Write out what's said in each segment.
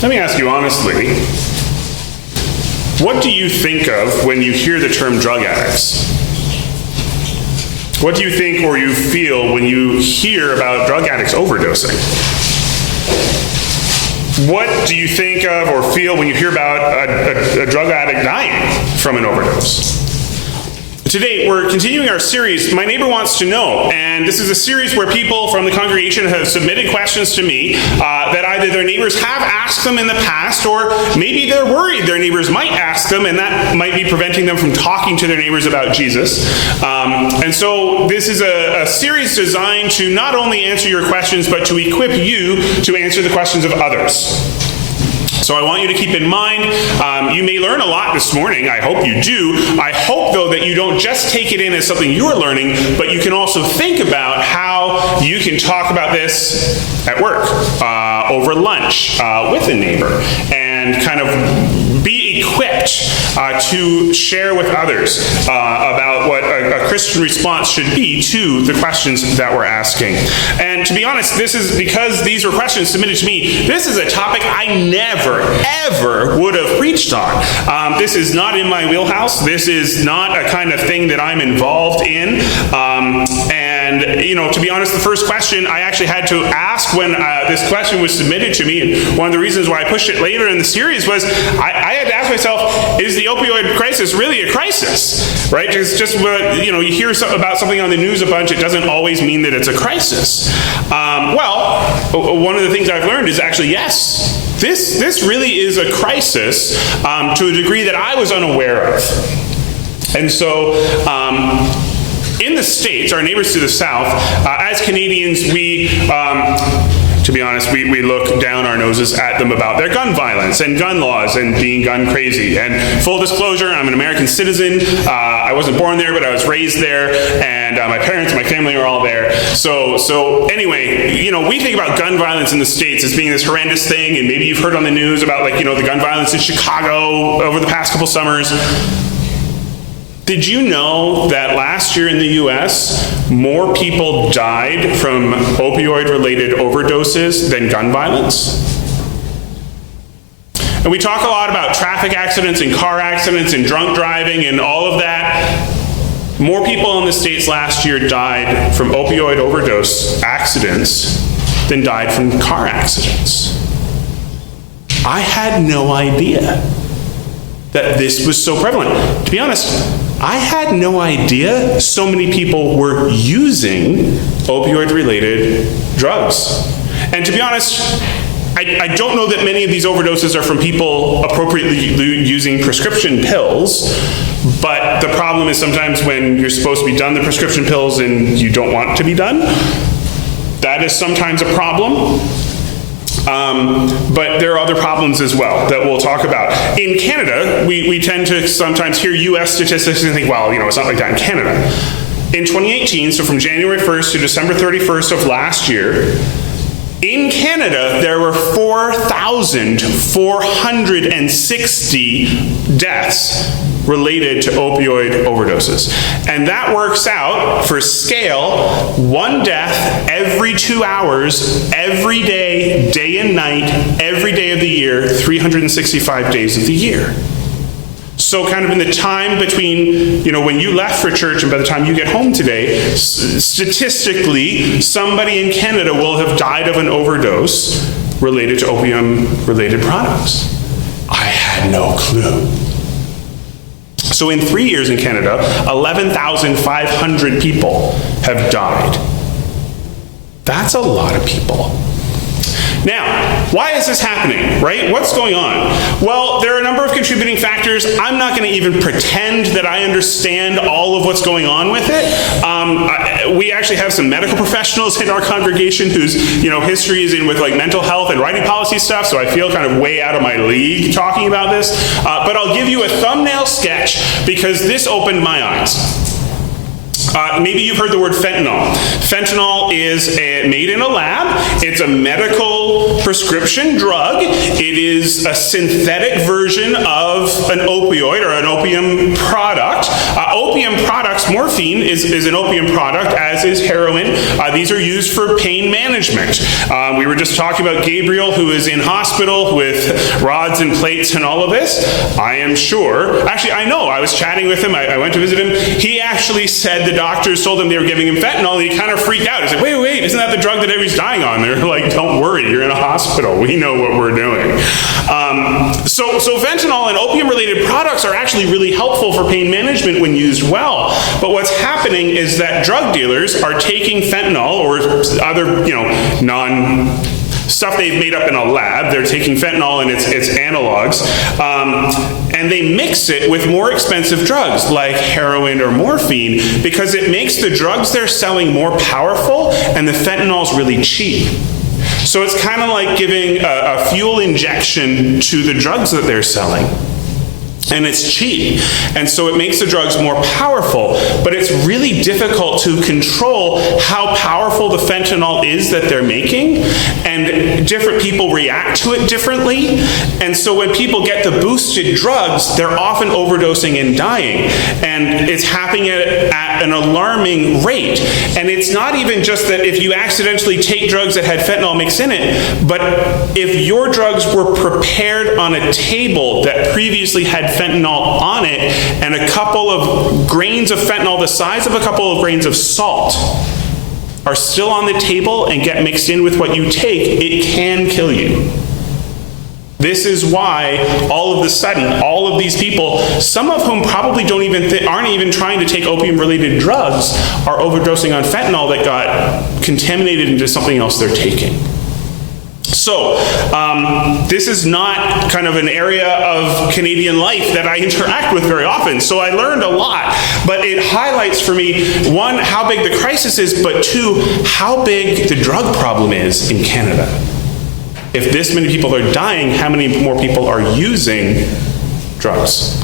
Let me ask you honestly, what do you think of when you hear the term drug addicts? What do you think or you feel when you hear about drug addicts overdosing? What do you think of or feel when you hear about a drug addict dying from an overdose? Today, we're continuing our series, My Neighbor Wants to Know, and this is a series where people from the congregation have submitted questions to me that either their neighbors have asked them in the past, or maybe they're worried their neighbors might ask them, and that might be preventing them from talking to their neighbors about Jesus. And so this is a series designed to not only answer your questions, but to equip you to answer the questions of others. So I want you to keep in mind, you may learn a lot this morning. I hope you do. I hope, though, that you don't just take it in as something you're learning, but you can also think about how you can talk about this at work, over lunch, with a neighbor, and kind of be equipped to share with others about what a Christian response should be to the questions that we're asking. And to be honest, this is because these were questions submitted to me. This is a topic I never, ever would have preached on. This is not in my wheelhouse. This is not a kind of thing that I'm involved in. And, you know, to be honest, the first question I actually had to ask when this question was submitted to me, and one of the reasons why I pushed it later in the series was I had to ask myself, is the opioid crisis really a crisis? Right? Just you know, you hear about something on the news a bunch, it doesn't always mean that it's a crisis. Well, one of the things I've learned is actually, yes, this really is a crisis to a degree that I was unaware of. And so, in the States, our neighbors to the south, as Canadians, to be honest, we look down our noses at them about their gun violence and gun laws and being gun crazy. And full disclosure, I'm an American citizen. I wasn't born there, but I was raised there. And my parents and my family are all there. So anyway, you know, we think about gun violence in the States as being this horrendous thing. And maybe you've heard on the news about, like, you know, the gun violence in Chicago over the past couple summers. Did you know that last year in the U.S., more people died from opioid-related overdoses than gun violence? And we talk a lot about traffic accidents and car accidents and drunk driving and all of that. More people in the States last year died from opioid overdose accidents than died from car accidents. I had no idea that this was so prevalent. To be honest, I had no idea so many people were using opioid-related drugs. And to be honest, I don't know that many of these overdoses are from people appropriately using prescription pills, but the problem is sometimes when you're supposed to be done the prescription pills and you don't want to be done, that is sometimes a problem. But there are other problems as well that we'll talk about. In Canada, we tend to sometimes hear U.S. statistics and think, well, you know, it's not like that in Canada. In 2018, so from January 1st to December 31st of last year, in Canada, there were 4,460 deaths related to opioid overdoses. And that works out, for scale, 1 death every 2 hours, every day, day and night, every day of the year, 365 days of the year. So kind of in the time between, you know, when you left for church and by the time you get home today, statistically, somebody in Canada will have died of an overdose related to opium-related products. I had no clue. So in 3 years in Canada, 11,500 people have died. That's a lot of people. Now, why is this happening, right? What's going on? Well, there are a number of contributing factors. I'm not going to even pretend that I understand all of what's going on with it. We actually have some medical professionals in our congregation whose, you know, history is in with like mental health and writing policy stuff, so I feel kind of way out of my league talking about this. But I'll give you a thumbnail sketch because this opened my eyes. Maybe you've heard the word fentanyl. Fentanyl is made in a lab. It's a medical prescription drug. It is a synthetic version of an opioid or an opium product. Opium products, morphine is an opium product, as is heroin. These are used for pain management. We were just talking about Gabriel, who is in hospital with rods and plates and all of this. I am sure, actually I know, I was chatting with him, I went to visit him. He actually said the doctors told him they were giving him fentanyl, and he kind of freaked out. He's like, wait, isn't that the drug that everybody's dying on? They're like, don't worry, you're in a hospital. We know what we're doing. So fentanyl and opium-related products are actually really helpful for pain management when used well. But what's happening is that drug dealers are taking fentanyl or other, stuff they've made up in a lab. They're taking fentanyl and its analogs, and they mix it with more expensive drugs like heroin or morphine, because it makes the drugs they're selling more powerful and the fentanyl's really cheap. So it's kind of like giving a fuel injection to the drugs that they're selling. And it's cheap. And so it makes the drugs more powerful, but it's really difficult to control how powerful the fentanyl is that they're making, and different people react to it differently. And so when people get the boosted drugs, they're often overdosing and dying. And it's happening at an alarming rate. And it's not even just that if you accidentally take drugs that had fentanyl mixed in it, but if your drugs were prepared on a table that previously had fentanyl on it, and a couple of grains of fentanyl the size of a couple of grains of salt are still on the table and get mixed in with what you take, it can kill you. This is why all of a sudden, all of these people, some of whom probably aren't even trying to take opium-related drugs, are overdosing on fentanyl that got contaminated into something else they're taking. So, this is not kind of an area of Canadian life that I interact with very often, so I learned a lot. But it highlights for me, one, how big the crisis is, but two, how big the drug problem is in Canada. If this many people are dying, how many more people are using drugs?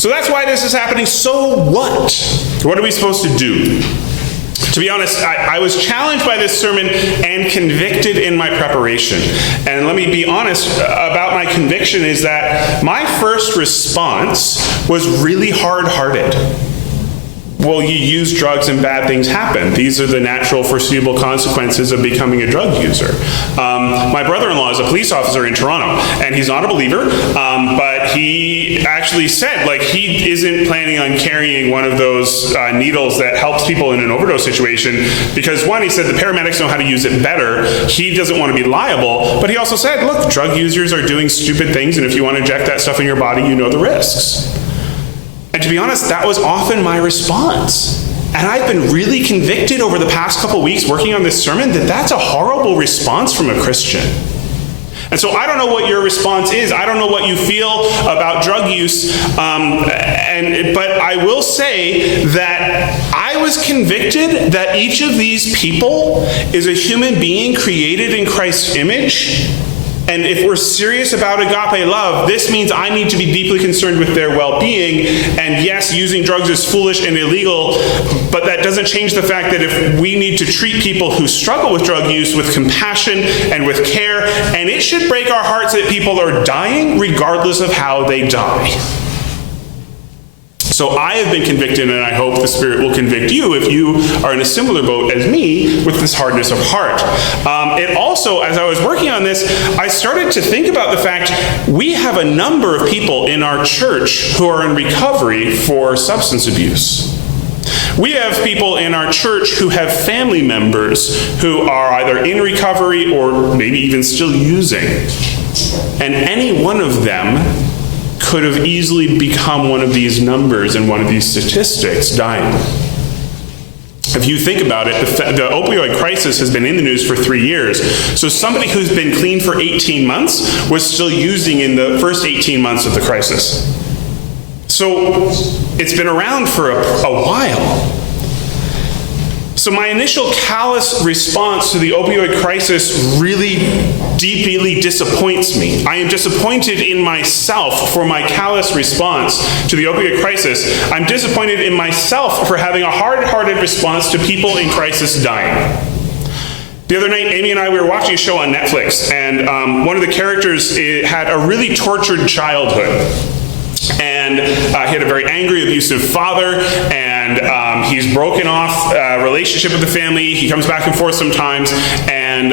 So that's why this is happening. So what? What are we supposed to do? To be honest, I was challenged by this sermon and convicted in my preparation. And let me be honest about my conviction is that my first response was really hard-hearted. Well, you use drugs and bad things happen. These are the natural foreseeable consequences of becoming a drug user. My brother-in-law is a police officer in Toronto, and he's not a believer, but he actually said, he isn't planning on carrying one of those needles that helps people in an overdose situation, because one, he said the paramedics know how to use it better. He doesn't want to be liable, but he also said, look, drug users are doing stupid things, and if you want to inject that stuff in your body, you know the risks. And to be honest, that was often my response. And I've been really convicted over the past couple weeks working on this sermon that that's a horrible response from a Christian. And so I don't know what your response is. I don't know what you feel about drug use. But I will say that I was convicted that each of these people is a human being created in Christ's image. And if we're serious about agape love, this means I need to be deeply concerned with their well-being. And yes, using drugs is foolish and illegal, but that doesn't change the fact that if we need to treat people who struggle with drug use with compassion and with care, and it should break our hearts that people are dying regardless of how they die. So I have been convicted, and I hope the Spirit will convict you if you are in a similar boat as me with this hardness of heart. It also, as I was working on this, I started to think about the fact we have a number of people in our church who are in recovery for substance abuse. We have people in our church who have family members who are either in recovery or maybe even still using. And any one of them could have easily become one of these numbers and one of these statistics dying. If you think about it, the opioid crisis has been in the news for 3 years. So somebody who's been clean for 18 months was still using in the first 18 months of the crisis. So it's been around for a while. So my initial callous response to the opioid crisis really deeply disappoints me. I am disappointed in myself for my callous response to the opioid crisis. I'm disappointed in myself for having a hard-hearted response to people in crisis dying. The other night, Amy and I, we were watching a show on Netflix, and one of the characters had a really tortured childhood. And he had a very angry, abusive father, and he's broken off relationship with the family. He comes back and forth sometimes, and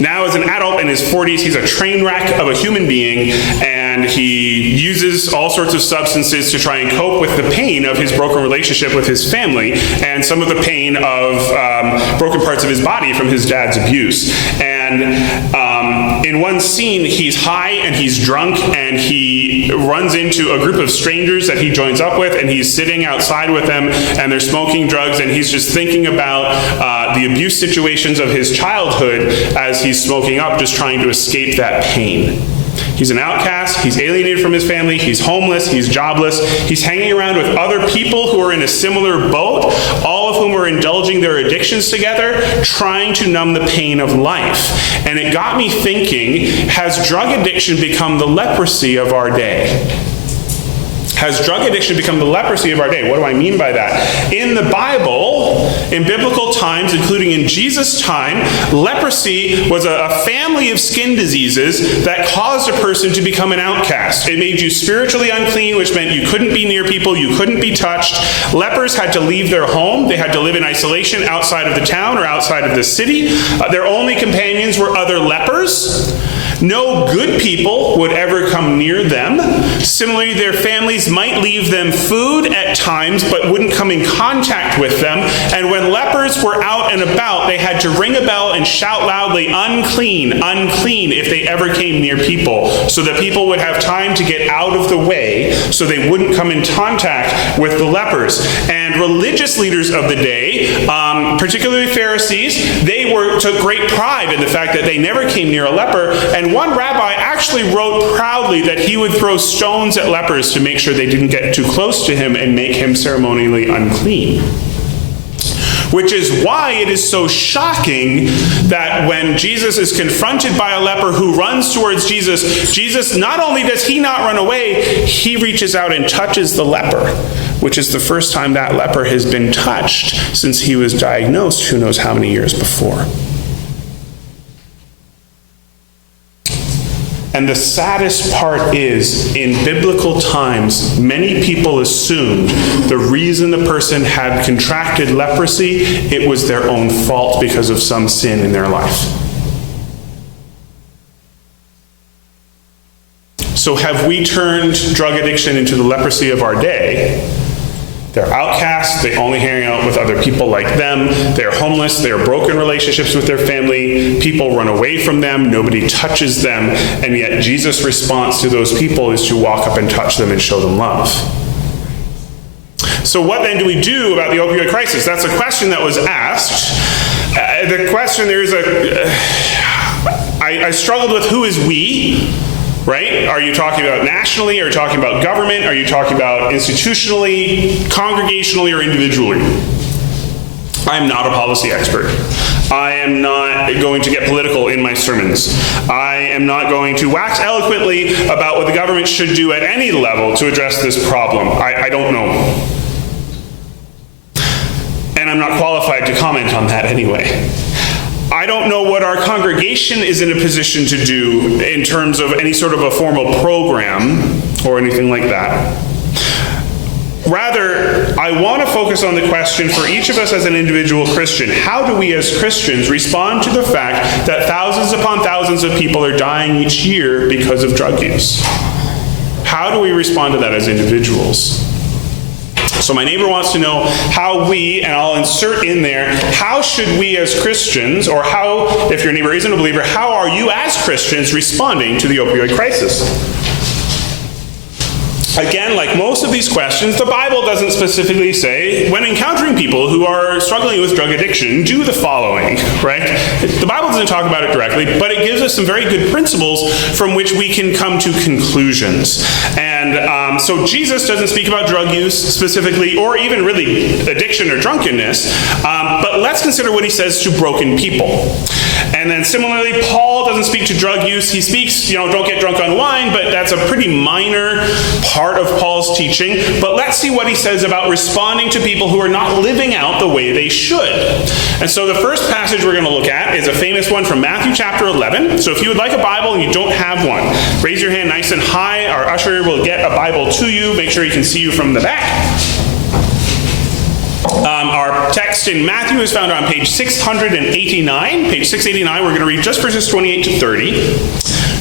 now as an adult in his 40s, he's a train wreck of a human being, and he uses all sorts of substances to try and cope with the pain of his broken relationship with his family and some of the pain of broken parts of his body from his dad's abuse. And in one scene, he's high and he's drunk, and he runs into a group of strangers that he joins up with, and he's sitting outside with them, and they're smoking drugs, and he's just thinking about the abuse situations of his childhood as he's smoking up, just trying to escape that pain. He's an outcast, he's alienated from his family, he's homeless, he's jobless, he's hanging around with other people who are in a similar boat, all of whom are indulging their addictions together, trying to numb the pain of life. And it got me thinking, has drug addiction become the leprosy of our day? Has drug addiction become the leprosy of our day? What do I mean by that? In the Bible, in biblical times, including in Jesus' time, leprosy was a family of skin diseases that caused a person to become an outcast. It made you spiritually unclean, which meant you couldn't be near people, you couldn't be touched. Lepers had to leave their home. They had to live in isolation outside of the town or outside of the city. Their only companions were other lepers. No good people would ever come near them. Similarly, their families might leave them food at times, but wouldn't come in contact with them. And when lepers were out and about, they had to ring a bell and shout loudly, "Unclean, unclean," if they ever came near people, so that people would have time to get out of the way so they wouldn't come in contact with the lepers. And religious leaders of the day, particularly Pharisees, they took great pride in the fact that they never came near a leper. And one rabbi actually wrote proudly that he would throw stones at lepers to make sure they didn't get too close to him and make him ceremonially unclean. Which is why it is so shocking that when Jesus is confronted by a leper who runs towards Jesus, Jesus, not only does he not run away, he reaches out and touches the leper, which is the first time that leper has been touched since he was diagnosed who knows how many years before. And the saddest part is, in biblical times, many people assumed the reason the person had contracted leprosy, it was their own fault because of some sin in their life. So have we turned drug addiction into the leprosy of our day? They're outcasts, they only hang out with other people like them, they're homeless, they're broken relationships with their family, people run away from them, nobody touches them, and yet Jesus' response to those people is to walk up and touch them and show them love. So what then do we do about the opioid crisis? That's a question that was asked. The question, I struggled with who is we? Right? Are you talking about nationally? Are you talking about government? Are you talking about institutionally, congregationally, or individually? I'm not a policy expert. I am not going to get political in my sermons. I am not going to wax eloquently about what the government should do at any level to address this problem. I don't know. And I'm not qualified to comment on that anyway. I don't know what our congregation is in a position to do in terms of any sort of a formal program or anything like that. Rather, I want to focus on the question for each of us as an individual Christian. How do we as Christians respond to the fact that thousands upon thousands of people are dying each year because of drug use? How do we respond to that as individuals? So my neighbor wants to know how we, and I'll insert in there, how should we as Christians, or how, if your neighbor isn't a believer, how are you as Christians responding to the opioid crisis? Again, like most of these questions, the Bible doesn't specifically say, when encountering people who are struggling with drug addiction, do the following, right? The Bible doesn't talk about it directly, but it gives us some very good principles from which we can come to conclusions. And so Jesus doesn't speak about drug use specifically, or even really addiction or drunkenness, but let's consider what he says to broken people. And then similarly, Paul Paul doesn't speak to drug use. He speaks, don't get drunk on wine, but that's a pretty minor part of Paul's teaching. But let's see what he says about responding to people who are not living out the way they should. And so the first passage we're going to look at is a famous one from Matthew chapter 11. So if you would like a Bible and you don't have one, raise your hand nice and high. Our usher will get a Bible to you. Make sure he can see you from the back. Our text in Matthew is found on page 689. Page 689, we're going to read just verses 28 to 30.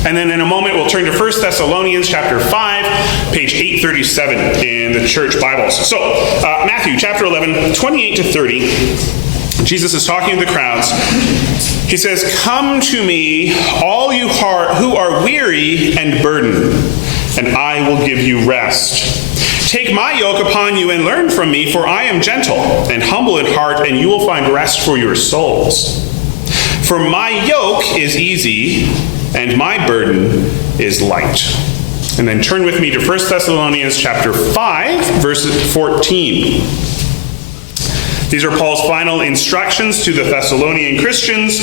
And then in a moment, we'll turn to 1 Thessalonians chapter 5, page 837 in the church Bibles. So, Matthew chapter 11, 28 to 30. Jesus is talking to the crowds. He says, "Come to me, all you who are weary and burdened, and I will give you rest. Take my yoke upon you and learn from me, for I am gentle and humble in heart, and you will find rest for your souls. For my yoke is easy, and my burden is light." And then turn with me to 1 Thessalonians chapter 5, verse 14. These are Paul's final instructions to the Thessalonian Christians.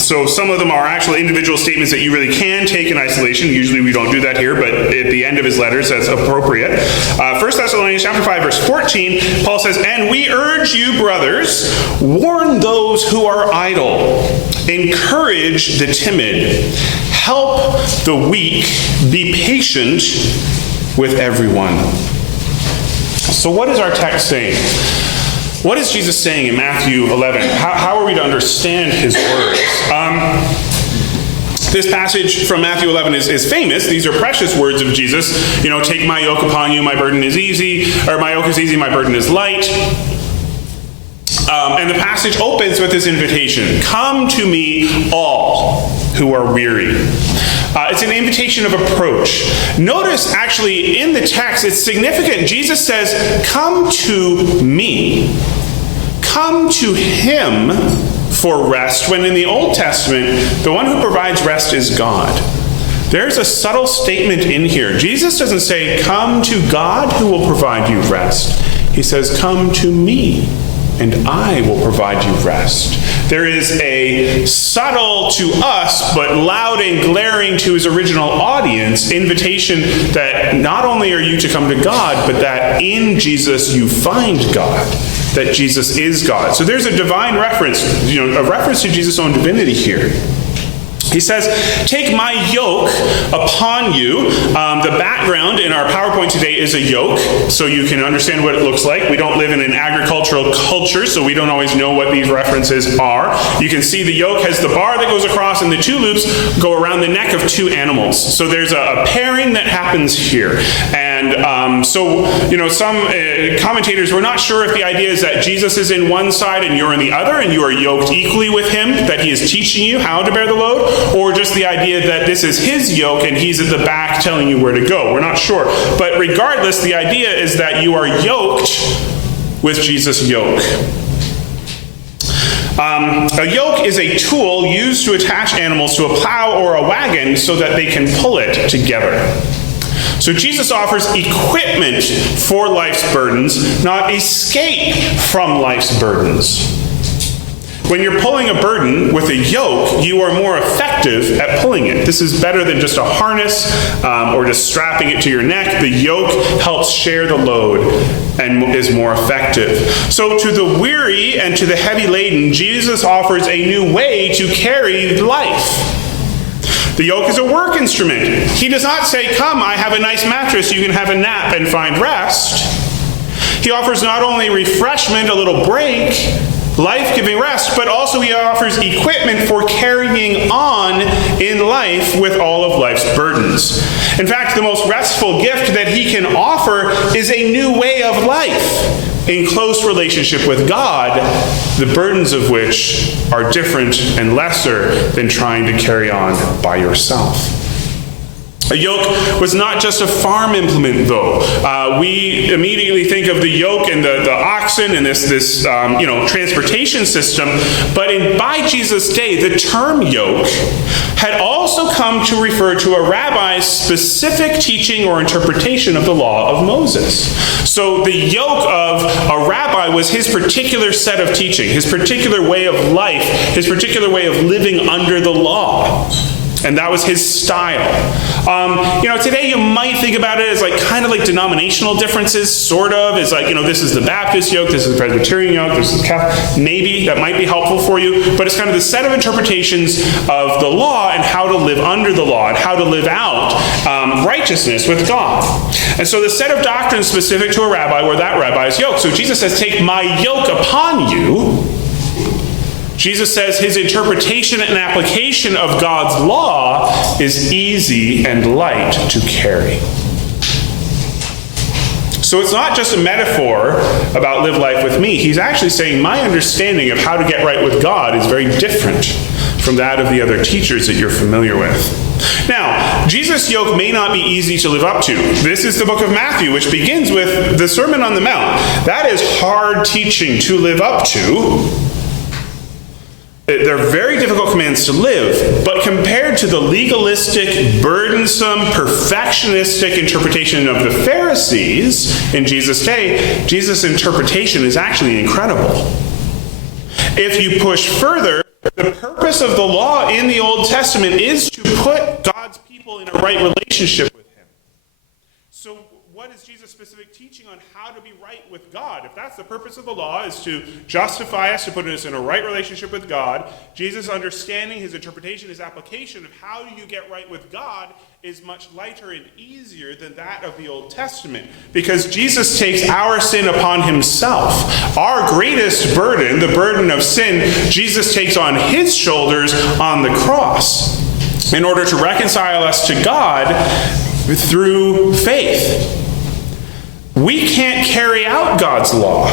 So some of them are actual individual statements that you really can take in isolation. Usually we don't do that here, but at the end of his letters, that's appropriate. 1 Thessalonians chapter 5, verse 14, Paul says, "And we urge you, brothers, warn those who are idle, encourage the timid, help the weak, be patient with everyone." So what is our text saying? What is Jesus saying in Matthew 11? How are we to understand his words? This passage from Matthew 11 is famous. These are precious words of Jesus. Take my yoke upon you, my burden is easy, or my yoke is easy, my burden is light. And the passage opens with this invitation: "Come to me, all who are weary." It's an invitation of approach. Notice, actually, in the text, it's significant. Jesus says, "Come to me." Come to him for rest, when in the Old Testament, the one who provides rest is God. There's a subtle statement in here. Jesus doesn't say, "Come to God who will provide you rest." He says, "Come to me, and I will provide you rest." There is a subtle to us, but loud and glaring to his original audience, invitation that not only are you to come to God, but that in Jesus you find God, that Jesus is God. So there's a divine reference, a reference to Jesus' own divinity here. He says, "Take my yoke upon you." The background in our PowerPoint today is a yoke, so you can understand what it looks like. We don't live in an agricultural culture, so we don't always know what these references are. You can see the yoke has the bar that goes across, and the two loops go around the neck of two animals. So there's a pairing that happens here. And some commentators were not sure if the idea is that Jesus is in one side and you're in the other, and you are yoked equally with him, that he is teaching you how to bear the load, or just the idea that this is his yoke and he's at the back telling you where to go. We're not sure. But regardless, the idea is that you are yoked with Jesus' yoke. A yoke is a tool used to attach animals to a plow or a wagon so that they can pull it together. So Jesus offers equipment for life's burdens, not escape from life's burdens. When you're pulling a burden with a yoke, you are more effective at pulling it. This is better than just a harness or just strapping it to your neck. The yoke helps share the load and is more effective. So to the weary and to the heavy laden, Jesus offers a new way to carry life. The yoke is a work instrument. He does not say, "Come, I have a nice mattress, you can have a nap and find rest." He offers not only refreshment, a little break, life-giving rest, but also he offers equipment for carrying on in life with all of life's burdens. In fact, the most restful gift that he can offer is a new way of life in close relationship with God, the burdens of which are different and lesser than trying to carry on by yourself. A yoke was not just a farm implement, though. We immediately think of the yoke and the oxen and this transportation system. But by Jesus' day, the term yoke had also come to refer to a rabbi's specific teaching or interpretation of the law of Moses. So the yoke of a rabbi was his particular set of teaching, his particular way of life, his particular way of living under the law. And that was his style. Today you might think about it as kind of denominational differences, sort of. It's this is the Baptist yoke, this is the Presbyterian yoke, this is Catholic. Maybe that might be helpful for you, but it's kind of the set of interpretations of the law and how to live under the law and how to live out righteousness with God. And so the set of doctrines specific to a rabbi were that rabbi's yoke. So Jesus says, "Take my yoke upon you." Jesus says his interpretation and application of God's law is easy and light to carry. So it's not just a metaphor about live life with me. He's actually saying my understanding of how to get right with God is very different from that of the other teachers that you're familiar with. Now, Jesus' yoke may not be easy to live up to. This is the book of Matthew, which begins with the Sermon on the Mount. That is hard teaching to live up to. They're very difficult commands to live, but compared to the legalistic, burdensome, perfectionistic interpretation of the Pharisees in Jesus' day, Jesus' interpretation is actually incredible. If you push further, the purpose of the law in the Old Testament is to put God's people in a right relationship with him. So what is Jesus' specific teaching on how to be right with God? If that's the purpose of the law, is to justify us, to put us in a right relationship with God, Jesus' understanding, his interpretation, his application of how do you get right with God is much lighter and easier than that of the Old Testament, because Jesus takes our sin upon himself. Our greatest burden, the burden of sin, Jesus takes on his shoulders on the cross in order to reconcile us to God through faith. We can't carry out God's law.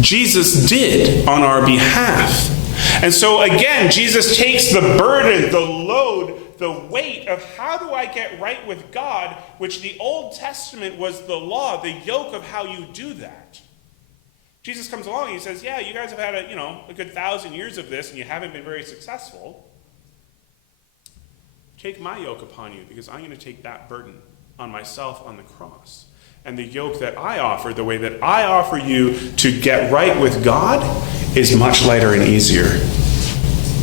Jesus did on our behalf. And so again, Jesus takes the burden, the load, the weight of how do I get right with God, which the Old Testament was the law, the yoke of how you do that. Jesus comes along and he says, yeah, you guys have had a good 1,000 years of this and you haven't been very successful. Take my yoke upon you, because I'm going to take that burden on myself on the cross. And the yoke that I offer, the way that I offer you to get right with God, is much lighter and easier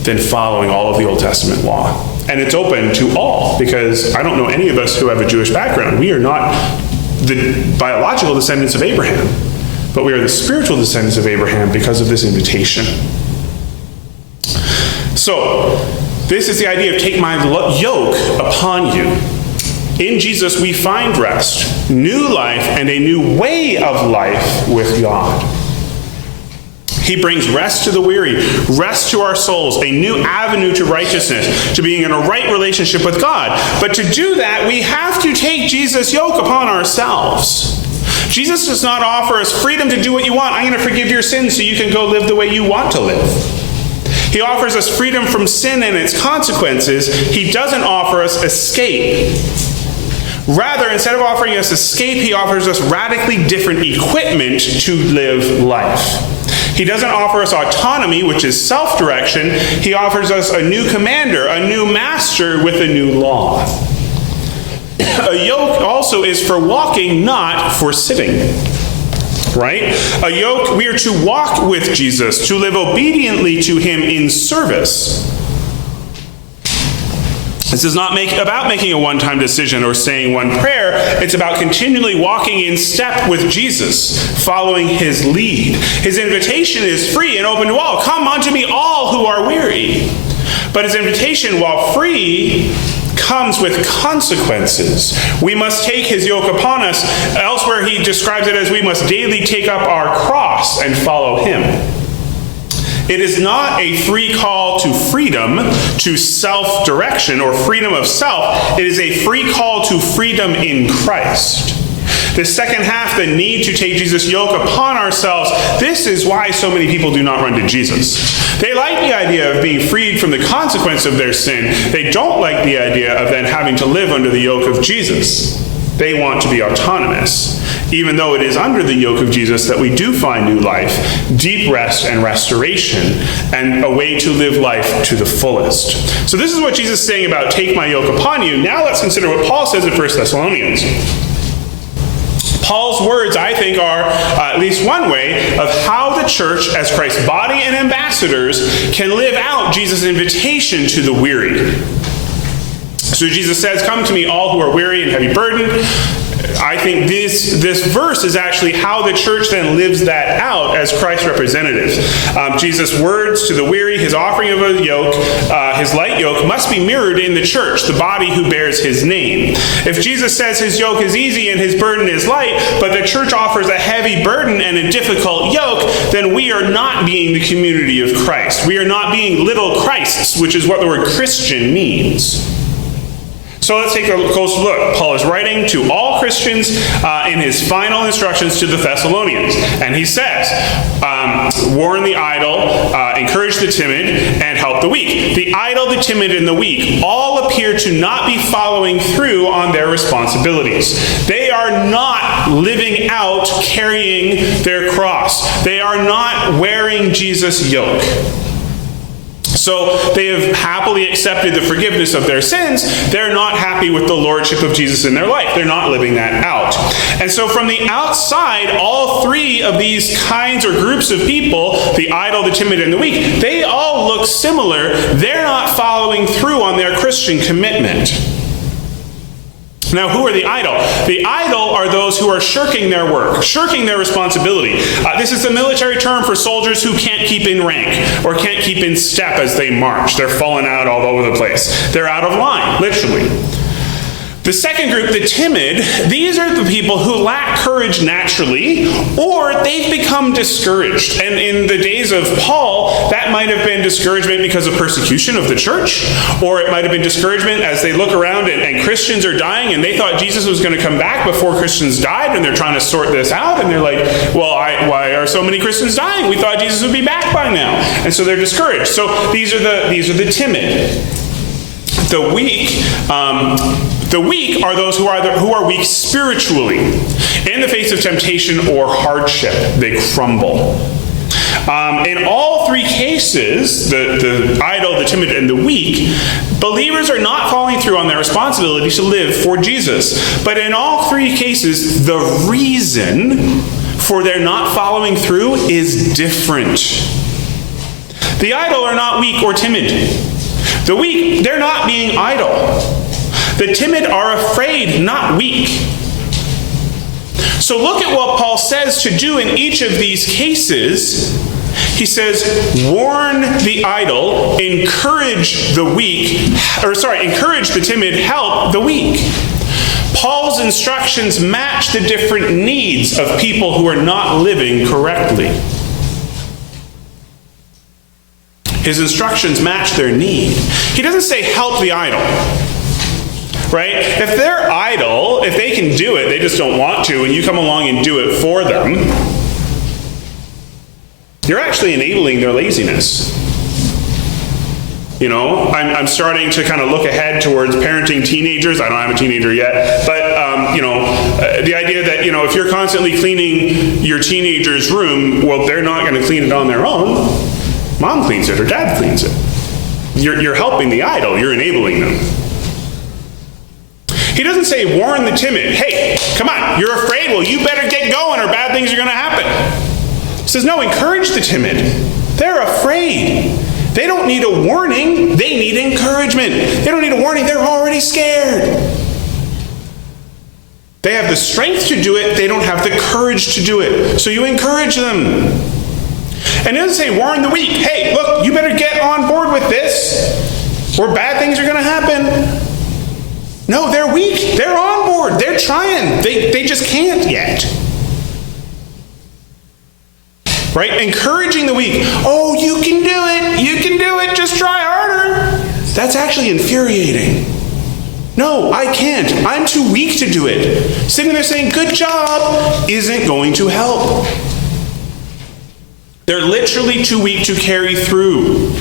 than following all of the Old Testament law. And it's open to all, because I don't know any of us who have a Jewish background. We are not the biological descendants of Abraham, but we are the spiritual descendants of Abraham because of this invitation. So, this is the idea of take my yoke upon you. In Jesus, we find rest, new life, and a new way of life with God. He brings rest to the weary, rest to our souls, a new avenue to righteousness, to being in a right relationship with God. But to do that, we have to take Jesus' yoke upon ourselves. Jesus does not offer us freedom to do what you want. I'm going to forgive your sins so you can go live the way you want to live. He offers us freedom from sin and its consequences. He doesn't offer us escape. Rather, instead of offering us escape, he offers us radically different equipment to live life. He doesn't offer us autonomy, which is self-direction. He offers us a new commander, a new master with a new law. A yoke also is for walking, not for sitting. Right? A yoke, we are to walk with Jesus, to live obediently to him in service. This is not about making a one-time decision or saying one prayer. It's about continually walking in step with Jesus, following his lead. His invitation is free and open to all. Come unto me, all who are weary. But his invitation, while free, comes with consequences. We must take his yoke upon us. Elsewhere, he describes it as we must daily take up our cross and follow him. It is not a free call to freedom, to self-direction or freedom of self. It is a free call to freedom in Christ. The second half, the need to take Jesus' yoke upon ourselves. This is why so many people do not run to Jesus. They like the idea of being freed from the consequence of their sin. They don't like the idea of then having to live under the yoke of Jesus. They want to be autonomous, even though it is under the yoke of Jesus that we do find new life, deep rest and restoration, and a way to live life to the fullest. So this is what Jesus is saying about take my yoke upon you. Now let's consider what Paul says in 1 Thessalonians. Paul's words, I think, are at least one way of how the church, as Christ's body and ambassadors, can live out Jesus' invitation to the weary. So Jesus says, come to me all who are weary and heavy burdened. I think this verse is actually how the church then lives that out as Christ's representatives. Jesus' words to the weary, his offering of a yoke, his light yoke, must be mirrored in the church, the body who bears his name. If Jesus says his yoke is easy and his burden is light, but the church offers a heavy burden and a difficult yoke, then we are not being the community of Christ. We are not being little Christs, which is what the word Christian means. So let's take a closer look. Paul is writing to all Christians in his final instructions to the Thessalonians. And he says, warn the idle, encourage the timid, and help the weak. The idle, the timid, and the weak all appear to not be following through on their responsibilities. They are not living out carrying their cross. They are not wearing Jesus' yoke. So they have happily accepted the forgiveness of their sins. They're not happy with the lordship of Jesus in their life. They're not living that out. And so from the outside, all three of these kinds or groups of people, the idle, the timid, and the weak, they all look similar. They're not following through on their Christian commitment. Now, who are the idle? The idle are those who are shirking their work, shirking their responsibility. This is the military term for soldiers who can't keep in rank or can't keep in step as they march. They're falling out all over the place. They're out of line, literally. The second group, the timid, these are the people who lack courage naturally, or they've become discouraged. And in the days of Paul, that might have been discouragement because of persecution of the church, or it might have been discouragement as they look around and Christians are dying, and they thought Jesus was going to come back before Christians died, and they're trying to sort this out, and they're like, well, why are so many Christians dying? We thought Jesus would be back by now. And so they're discouraged. So these are the timid. The weak are those who are weak spiritually. In the face of temptation or hardship, they crumble. In all three cases, the idle, the timid, and the weak, believers are not following through on their responsibility to live for Jesus. But in all three cases, the reason for their not following through is different. The idle are not weak or timid. The weak, they're not being idle. The timid are afraid, not weak. So look at what Paul says to do in each of these cases. He says, warn the idle, encourage the timid, help the weak. Paul's instructions match the different needs of people who are not living correctly. His instructions match their need. He doesn't say help the idle. Right? If they're idle, if they can do it, they just don't want to, and you come along and do it for them, you're actually enabling their laziness. You know, I'm starting to kind of look ahead towards parenting teenagers. I don't have a teenager yet, but the idea that, if you're constantly cleaning your teenager's room, well, they're not going to clean it on their own. Mom cleans it or dad cleans it. You're helping the idle. You're enabling them. He doesn't say, warn the timid. Hey, come on, you're afraid? Well, you better get going or bad things are going to happen. He says, no, encourage the timid. They're afraid. They don't need a warning. They need encouragement. They don't need a warning. They're already scared. They have the strength to do it. They don't have the courage to do it. So you encourage them. And it doesn't say, warn the weak. Hey, look, you better get on board with this or bad things are going to happen. No, they're weak. They're on board. They're trying. They just can't yet. Right? Encouraging the weak. Oh, you can do it. You can do it. Just try harder. That's actually infuriating. No, I can't. I'm too weak to do it. Sitting there saying, good job, isn't going to help. They're literally too weak to carry through.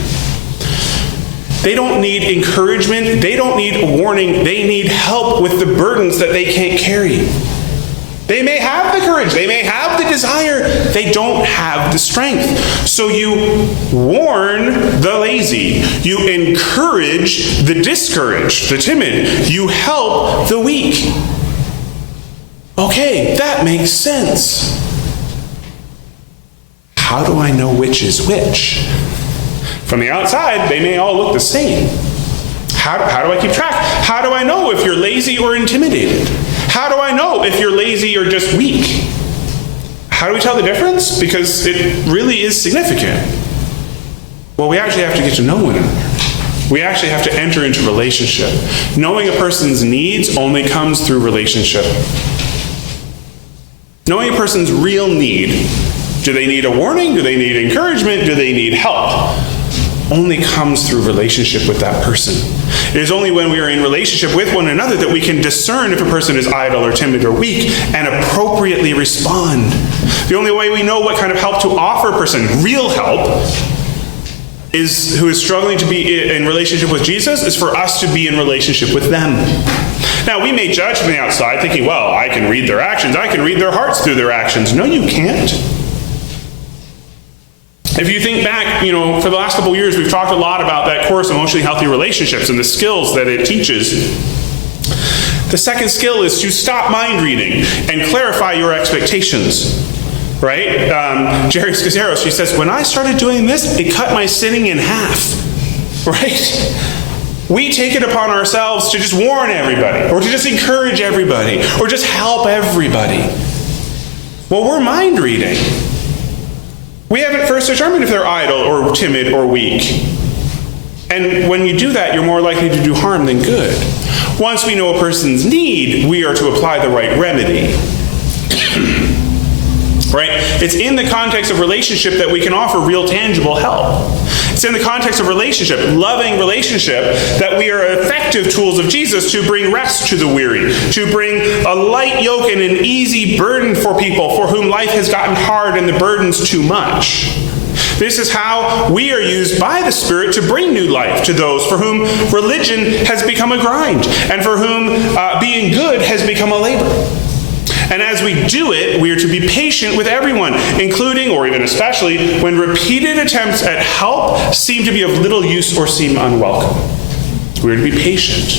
They don't need encouragement. They don't need a warning. They need help with the burdens that they can't carry. They may have the courage. They may have the desire. They don't have the strength. So you warn the lazy. You encourage the discouraged, the timid. You help the weak. Okay, that makes sense. How do I know which is which? From the outside, they may all look the same. How do I keep track? How do I know if you're lazy or intimidated? How do I know if you're lazy or just weak? How do we tell the difference? Because it really is significant. Well, we actually have to get to know one another. We actually have to enter into relationship. Knowing a person's needs only comes through relationship. Knowing a person's real need. Do they need a warning? Do they need encouragement? Do they need help? Only comes through relationship with that person. It is only when we are in relationship with one another that we can discern if a person is idle or timid or weak and appropriately respond. The only way we know what kind of help to offer a person, real help, who is struggling to be in relationship with Jesus, is for us to be in relationship with them. Now, we may judge from the outside thinking, well, I can read their actions. I can read their hearts through their actions. No, you can't. If you think back, for the last couple of years, we've talked a lot about that course, Emotionally Healthy Relationships, and the skills that it teaches. The second skill is to stop mind reading and clarify your expectations. Right? Jerry Scazzaro, she says, when I started doing this, it cut my sinning in half. Right? We take it upon ourselves to just warn everybody, or to just encourage everybody, or just help everybody. Well, we're mind reading. We haven't first determined if they're idle or timid or weak. And when you do that, you're more likely to do harm than good. Once we know a person's need, we are to apply the right remedy. Right? It's in the context of relationship that we can offer real tangible help. It's in the context of relationship, loving relationship, that we are effective tools of Jesus to bring rest to the weary, to bring a light yoke and an easy burden for people for whom life has gotten hard and the burden's too much. This is how we are used by the Spirit to bring new life to those for whom religion has become a grind, and for whom being good has become a labor. And as we do it, we are to be patient with everyone, including, or even especially, when repeated attempts at help seem to be of little use or seem unwelcome. We are to be patient.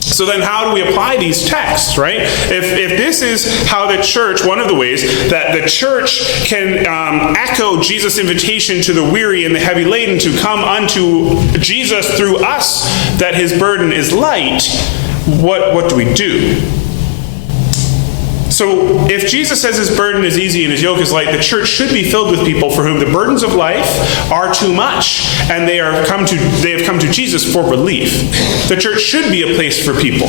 So then how do we apply these texts, right? If this is how the church, one of the ways that the church can echo Jesus' invitation to the weary and the heavy laden to come unto Jesus through us, that his burden is light, what do we do? So if Jesus says his burden is easy and his yoke is light, the church should be filled with people for whom the burdens of life are too much, and they have come to Jesus for relief. The church should be a place for people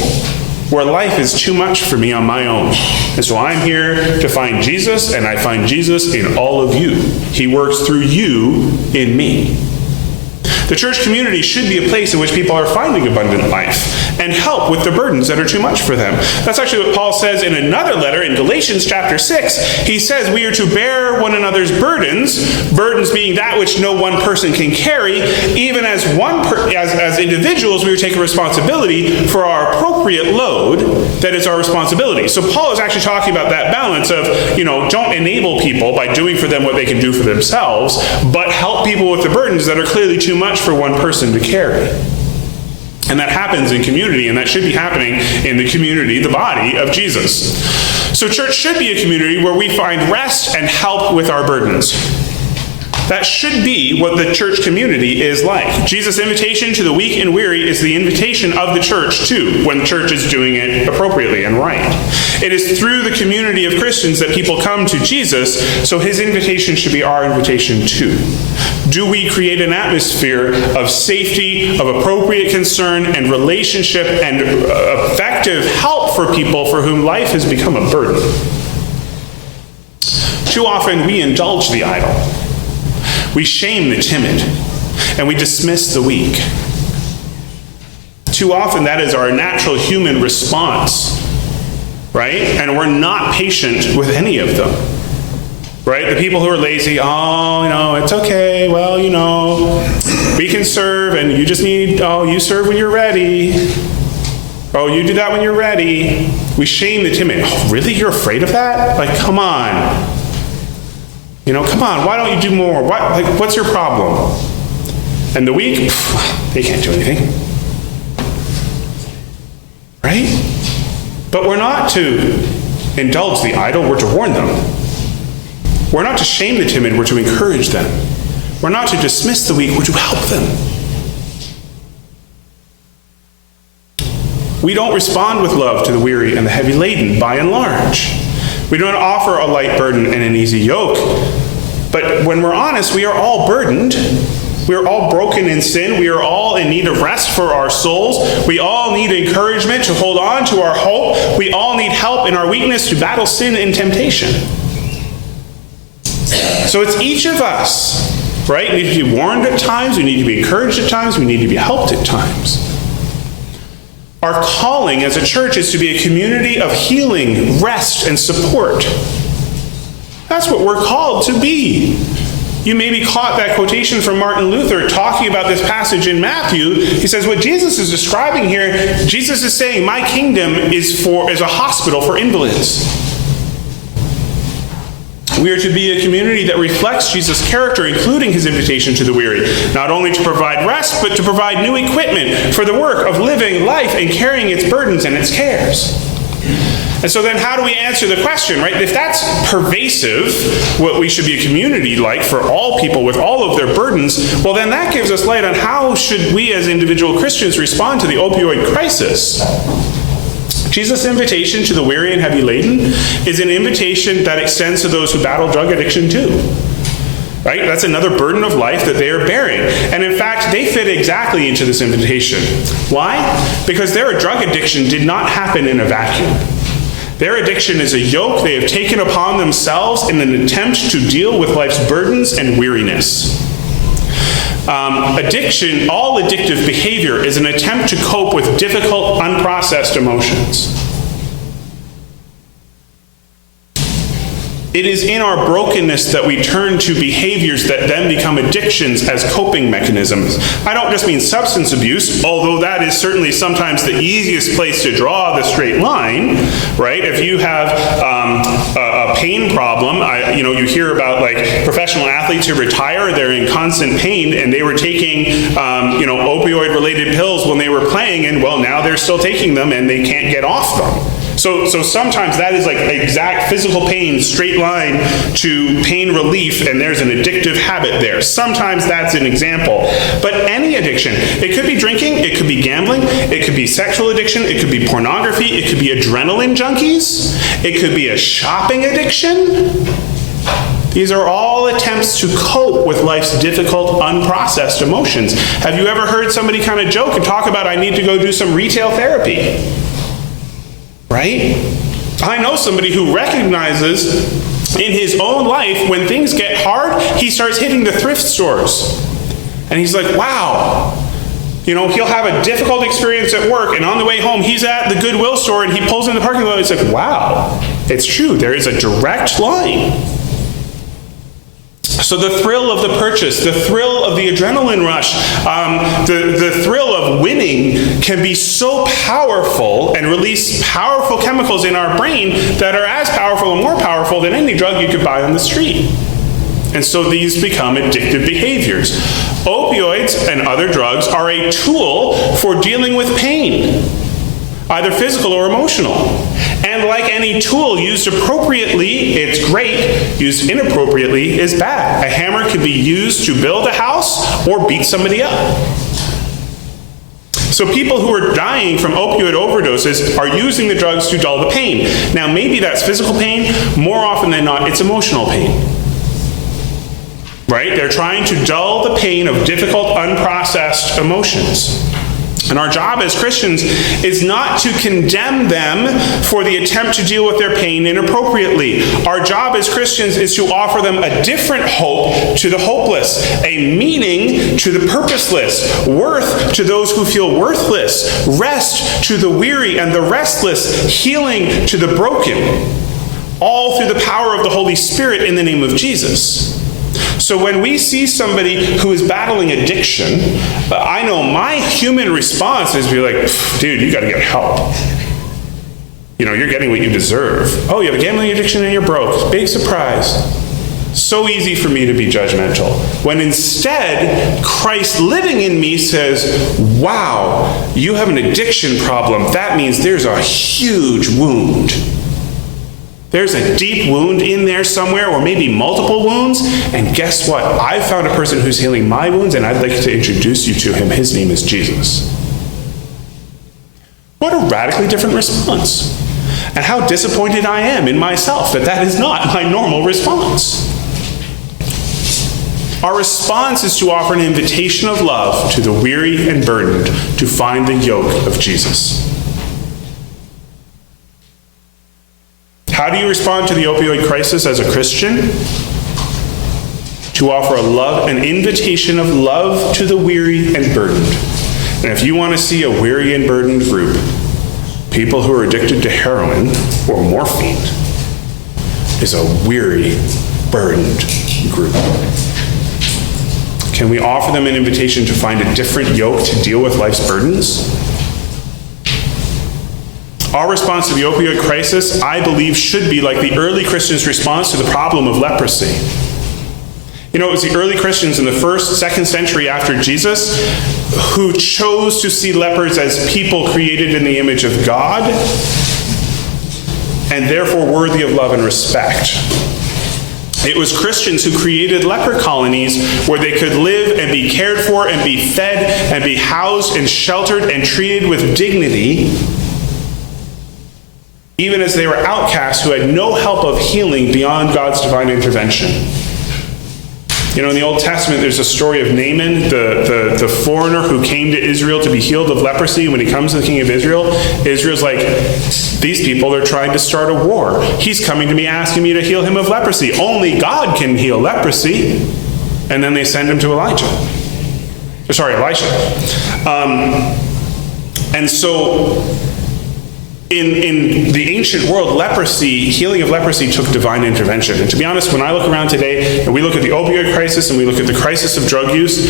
where life is too much for me on my own. And so I'm here to find Jesus, and I find Jesus in all of you. He works through you in me. The church community should be a place in which people are finding abundant life and help with the burdens that are too much for them. That's actually what Paul says in another letter in Galatians chapter 6. He says we are to bear one another's burdens, burdens being that which no one person can carry, even as as individuals we are taking responsibility for our appropriate load that is our responsibility. So Paul is actually talking about that balance of, don't enable people by doing for them what they can do for themselves, but help people with the burdens that are clearly too much for one person to carry. And that happens in community, and that should be happening in the community, the body of Jesus. So church should be a community where we find rest and help with our burdens. That should be what the church community is like. Jesus' invitation to the weak and weary is the invitation of the church too, when the church is doing it appropriately and right. It is through the community of Christians that people come to Jesus, so his invitation should be our invitation too. Do we create an atmosphere of safety, of appropriate concern and relationship and effective help for people for whom life has become a burden? Too often we indulge the idle. We shame the timid, and we dismiss the weak. Too often that is our natural human response, right? And we're not patient with any of them, right? The people who are lazy, it's okay, well, we can serve, and you just need, you serve when you're ready. Oh, you do that when you're ready. We shame the timid. Oh, really? You're afraid of that? Like, come on. Come on, why don't you do more? What's your problem? And the weak, they can't do anything. Right? But we're not to indulge the idle, we're to warn them. We're not to shame the timid, we're to encourage them. We're not to dismiss the weak, we're to help them. We don't respond with love to the weary and the heavy laden, by and large. We don't offer a light burden and an easy yoke. But when we're honest, we are all burdened. We are all broken in sin. We are all in need of rest for our souls. We all need encouragement to hold on to our hope. We all need help in our weakness to battle sin and temptation. So it's each of us, right? We need to be warned at times. We need to be encouraged at times. We need to be helped at times. Our calling as a church is to be a community of healing, rest, and support. That's what we're called to be. You maybe caught that quotation from Martin Luther talking about this passage in Matthew. He says what Jesus is describing here, Jesus is saying, my kingdom is a hospital for invalids. We are to be a community that reflects Jesus' character, including his invitation to the weary, not only to provide rest, but to provide new equipment for the work of living life and carrying its burdens and its cares. And so then how do we answer the question, right? If that's pervasive, what we should be a community like for all people with all of their burdens, well then that gives us light on how should we as individual Christians respond to the opioid crisis. Jesus' invitation to the weary and heavy laden is an invitation that extends to those who battle drug addiction too. Right? That's another burden of life that they are bearing. And in fact, they fit exactly into this invitation. Why? Because their drug addiction did not happen in a vacuum. Their addiction is a yoke they have taken upon themselves in an attempt to deal with life's burdens and weariness. Addiction, all addictive behavior, is an attempt to cope with difficult, unprocessed emotions. It is in our brokenness that we turn to behaviors that then become addictions as coping mechanisms. I don't just mean substance abuse, although that is certainly sometimes the easiest place to draw the straight line, right? If you have a pain problem, you hear about like professional athletes who retire, they're in constant pain, and they were taking opioid-related pills when they were playing, and well, now they're still taking them and they can't get off them. So sometimes that is like exact physical pain, straight line to pain relief, and there's an addictive habit there. Sometimes that's an example. But any addiction, it could be drinking, it could be gambling, it could be sexual addiction, it could be pornography, it could be adrenaline junkies, it could be a shopping addiction. These are all attempts to cope with life's difficult, unprocessed emotions. Have you ever heard somebody kind of joke and talk about, I need to go do some retail therapy? Right? I know somebody who recognizes in his own life when things get hard, he starts hitting the thrift stores. And he's like, wow. He'll have a difficult experience at work, and on the way home, he's at the Goodwill store, and he pulls in the parking lot, and he's like, wow. It's true. There is a direct line. So the thrill of the purchase, the thrill of the adrenaline rush, the thrill of winning can be so powerful and release powerful chemicals in our brain that are as powerful and more powerful than any drug you could buy on the street. And so these become addictive behaviors. Opioids and other drugs are a tool for dealing with pain, either physical or emotional. And like any tool, used appropriately, it's great. Used inappropriately is bad. A hammer can be used to build a house or beat somebody up. So people who are dying from opioid overdoses are using the drugs to dull the pain. Now maybe that's physical pain. More often than not, it's emotional pain. Right? They're trying to dull the pain of difficult, unprocessed emotions. And our job as Christians is not to condemn them for the attempt to deal with their pain inappropriately. Our job as Christians is to offer them a different hope to the hopeless, a meaning to the purposeless, worth to those who feel worthless, rest to the weary and the restless, healing to the broken, all through the power of the Holy Spirit in the name of Jesus. So when we see somebody who is battling addiction, I know my human response is to be like, dude, you got to get help. You're getting what you deserve. Oh, you have a gambling addiction and you're broke. Big surprise. So easy for me to be judgmental. When instead, Christ living in me says, wow, you have an addiction problem. That means there's a huge wound. There's a deep wound in there somewhere, or maybe multiple wounds. And guess what? I found a person who's healing my wounds, and I'd like to introduce you to him. His name is Jesus. What a radically different response. And how disappointed I am in myself that is not my normal response. Our response is to offer an invitation of love to the weary and burdened to find the yoke of Jesus. How do you respond to the opioid crisis as a Christian? To offer an invitation of love to the weary and burdened. And if you want to see a weary and burdened group, people who are addicted to heroin or morphine is a weary, burdened group. Can we offer them an invitation to find a different yoke to deal with life's burdens? Our response to the opioid crisis, I believe, should be like the early Christians' response to the problem of leprosy. It was the early Christians in the 1st, 2nd century after Jesus who chose to see lepers as people created in the image of God and therefore worthy of love and respect. It was Christians who created leper colonies where they could live and be cared for and be fed and be housed and sheltered and treated with dignity, even as they were outcasts who had no help of healing beyond God's divine intervention. In the Old Testament, there's a story of Naaman, the foreigner who came to Israel to be healed of leprosy. When he comes to the king of Israel, Israel's like, these people are trying to start a war. He's coming to me asking me to heal him of leprosy. Only God can heal leprosy. And then they send him to Elisha. And so in the ancient world, healing of leprosy took divine intervention. And to be honest, when I look around today and we look at the opioid crisis and we look at the crisis of drug use,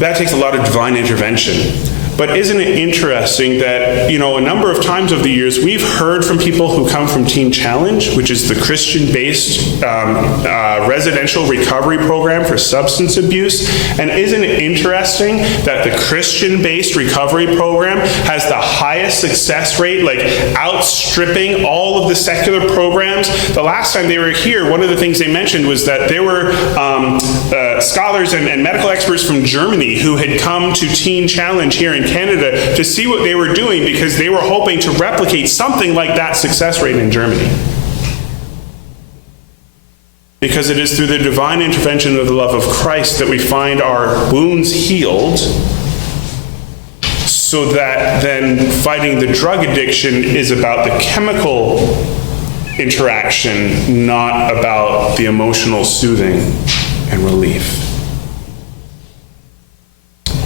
that takes a lot of divine intervention. But isn't it interesting that, a number of times over the years, we've heard from people who come from Teen Challenge, which is the Christian-based residential recovery program for substance abuse. And isn't it interesting that the Christian-based recovery program has the highest success rate, outstripping all of the secular programs? The last time they were here, one of the things they mentioned was that there were scholars and medical experts from Germany who had come to Teen Challenge here in Canada to see what they were doing because they were hoping to replicate something like that success rate in Germany. Because it is through the divine intervention of the love of Christ that we find our wounds healed, so that then fighting the drug addiction is about the chemical interaction, not about the emotional soothing and relief.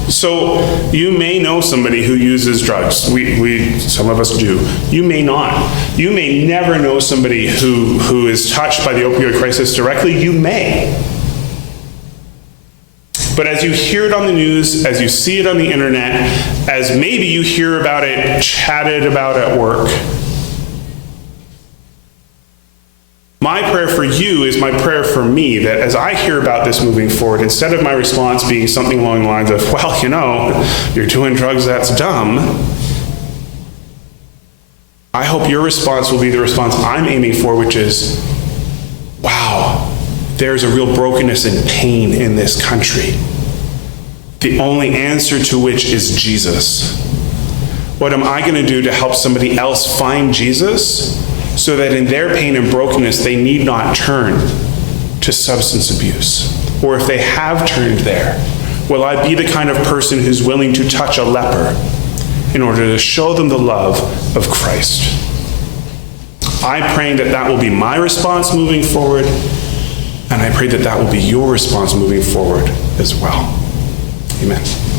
So you may know somebody who uses drugs. Some of us do. You may not. You may never know somebody who is touched by the opioid crisis directly. You may. But as you hear it on the news, as you see it on the internet, as maybe you hear about it chatted about at work, my prayer for you is my prayer for me, that as I hear about this moving forward, instead of my response being something along the lines of, well, you're doing drugs, that's dumb, I hope your response will be the response I'm aiming for, which is, wow, there's a real brokenness and pain in this country, the only answer to which is Jesus. What am I going to do to help somebody else find Jesus, so that in their pain and brokenness, they need not turn to substance abuse? Or if they have turned there, Will I be the kind of person who's willing to touch a leper in order to show them the love of Christ? I'm praying that that will be my response moving forward, and I pray that that will be your response moving forward as well. Amen.